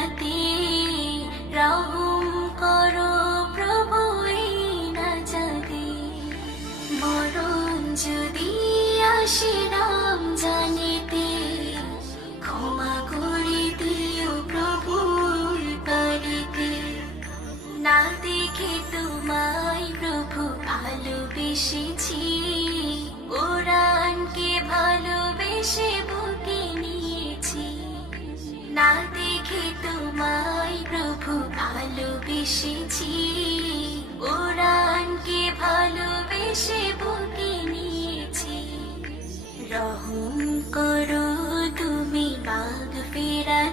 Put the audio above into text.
রাতে রহম করো প্রভু এই নাজাতে। মরণ যদি আসে রমজানেতে, ক্ষমা করে দিও প্রভুর বাড়িতে। না দেখে তোমায় প্রভু ভালোবেসেছি, কোরআনকে ভালোবেসে বুকে নিয়েছি। না দেখে তোমায় প্রভু ভালোবেসেছি, কোরআনকে ভালোবেসে বুকে নিয়েছি। রহম করো